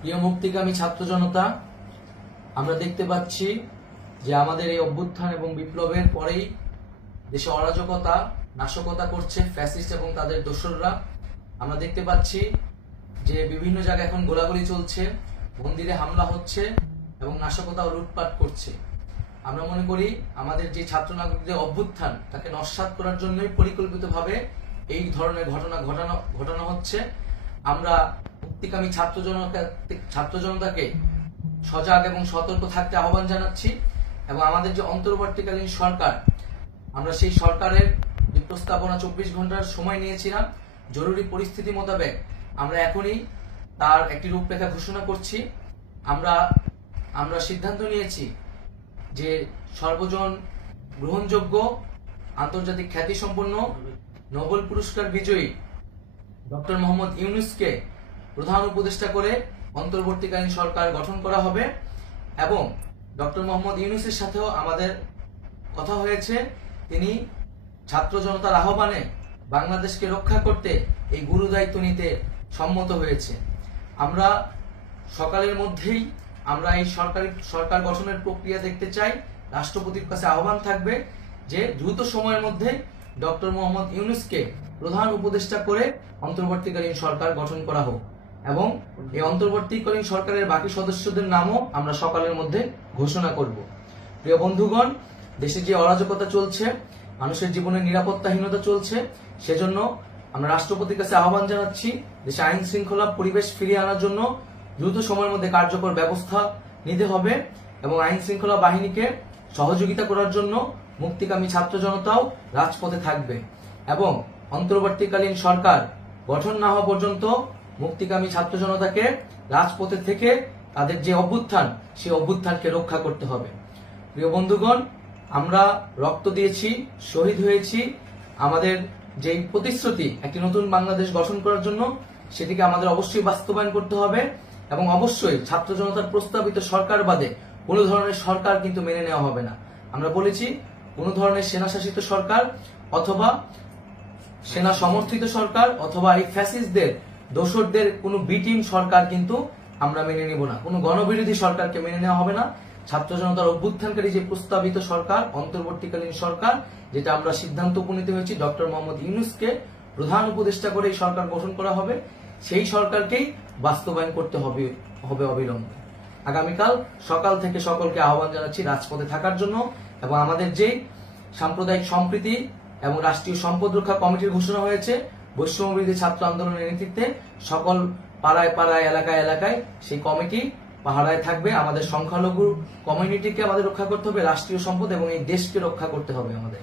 প্রিয় মুক্তিকামী ছাত্র জনতা, আমরা দেখতে পাচ্ছি যে আমাদের এই অভ্যুত্থান এবং বিপ্লবের পরেই দেশে অরাজকতা নাশকতা করছে ফ্যাসিস্ট এবং তাদের দোসররা। আমরা দেখতে পাচ্ছি যে বিভিন্ন জায়গায় এখন গোলাগুলি চলছে, মন্দিরে হামলা হচ্ছে এবং নাশকতা ও লুটপাট করছে। আমরা মনে করি আমাদের যে ছাত্র নাগরিকদের অভ্যুত্থান তাকে নস্যাৎ করার জন্যই পরিকল্পিতভাবে এই ধরনের ঘটনা ঘটানো হচ্ছে। আমরা মুক্তিকামী ছাত্র জনতাকে সজাগ এবং সতর্ক থাকতে আহ্বান জানাচ্ছি এবং আমাদের যে অন্তর্বর্তীকালীন সরকার, আমরা সেই সরকারের যে প্রস্তাবনা 24 ঘন্টার সময় নিয়েছিলাম, জরুরি পরিস্থিতি মোতাবেক আমরা এখনই তার একটি রূপরেখা ঘোষণা করছি। আমরা সিদ্ধান্ত নিয়েছি যে সর্বজন গ্রহণযোগ্য আন্তর্জাতিক খ্যাতিসম্পন্ন নোবেল পুরস্কার বিজয়ী ডক্টর মোহাম্মদ ইউনূসকে প্রধান উপদেষ্টা করে অন্তর্বর্তীকালীন সরকার গঠন করা হবে এবং ডক্টর মোহাম্মদ ইউনূসের সাথেও আমাদের কথা হয়েছে। তিনি ছাত্র জনতার আহ্বানে বাংলাদেশকে রক্ষা করতে এই গুরু দায়িত্ব নিতে সম্মত হয়েছে। আমরা সকালের মধ্যেই আমরা এই সরকার গঠনের প্রক্রিয়া দেখতে চাই। রাষ্ট্রপতির কাছে আহ্বান থাকবে যে দ্রুত সময়ের মধ্যে ডক্টর মোহাম্মদ ইউনূসকে প্রধান উপদেষ্টা করে অন্তর্বর্তীকালীন সরকার গঠন করা হোক এবং এই অন্তর্বর্তীকালীন সরকারের বাকি সদস্যদের নামও আমরা সকালের মধ্যে ঘোষণা করব। প্রিয় বন্ধুগণ, দেশে যে অরাজকতা চলছে, মানুষের জীবনের নিরাপত্তাহীনতা চলছে, সেজন্য আমরা রাষ্ট্রপতির কাছে আহ্বান জানাচ্ছি দেশে আইন শৃঙ্খলা পরিবেশ ফিরিয়ে আনার জন্য দ্রুত সময়ের মধ্যে কার্যকর ব্যবস্থা নিতে হবে এবং আইন শৃঙ্খলা বাহিনীকে সহযোগিতা করার জন্য মুক্তিকামী ছাত্র জনতাও রাজপথে থাকবে এবং অন্তর্বর্তীকালীন সরকার গঠন না হওয়া পর্যন্ত মুক্তিকামী ছাত্র জনতাকে রাজপথে থেকে তাদের যে অভ্যুত্থান, সেই অভ্যুত্থানকে রক্ষা করতে হবে। প্রিয় বন্ধুগণ, আমরা রক্ত দিয়েছি, শহীদ হয়েছি। আমাদের যে প্রতিশ্রুতি একটি নতুন বাংলাদেশ গঠন করার জন্য, সেটিকে আমাদের অবশ্যই বাস্তবায়ন করতে হবে এবং অবশ্যই ছাত্র জনতার প্রস্তাবিত সরকার বাদে কোনো ধরনের সরকার কিন্তু মেনে নেওয়া হবে না। আমরা বলেছি কোনো ধরনের সেনা শাসিত সরকার অথবা সেনা সমর্থিত সরকার অথবা এই ফ্যাসিস্টদের দোসরদের কোনো বিটিম সরকার কিন্তু আমরা মেনে নেব না। কোনো গণবিরোধী সরকারকে মেনে নেওয়া হবে না। ছাত্র জনতার অভ্যুত্থানকারী যে প্রস্তাবিত সরকার, অন্তর্বর্তীকালীন সরকার, যেটা আমরা সিদ্ধান্ত উপনীত হয়েছি ডক্টর মোহাম্মদ ইউনূসকে প্রধান উপদেষ্টা করে এই সরকার গঠন করা হবে, সেই সরকারকেই বাস্তবায়ন করতে হবে অবিলম্বে। আগামীকাল সকাল থেকে সকলকে আহ্বান জানাচ্ছি রাজপথে থাকার জন্য এবং আমাদের যে সাম্প্রদায়িক সম্প্রীতি এবং রাষ্ট্রীয় সম্পদ রক্ষা কমিটির ঘোষণা হয়েছে বৈষম্যবিরোধী ছাত্র আন্দোলনের নেতৃত্বে, সকল পাড়ায় পাড়ায় এলাকায় এলাকায় সেই কমিটি পাহারায় থাকবে। আমাদের সংখ্যালঘু কমিউনিটিকে আমাদের রক্ষা করতে হবে, রাষ্ট্রীয় সম্পদ এবং এই দেশকে রক্ষা করতে হবে আমাদের।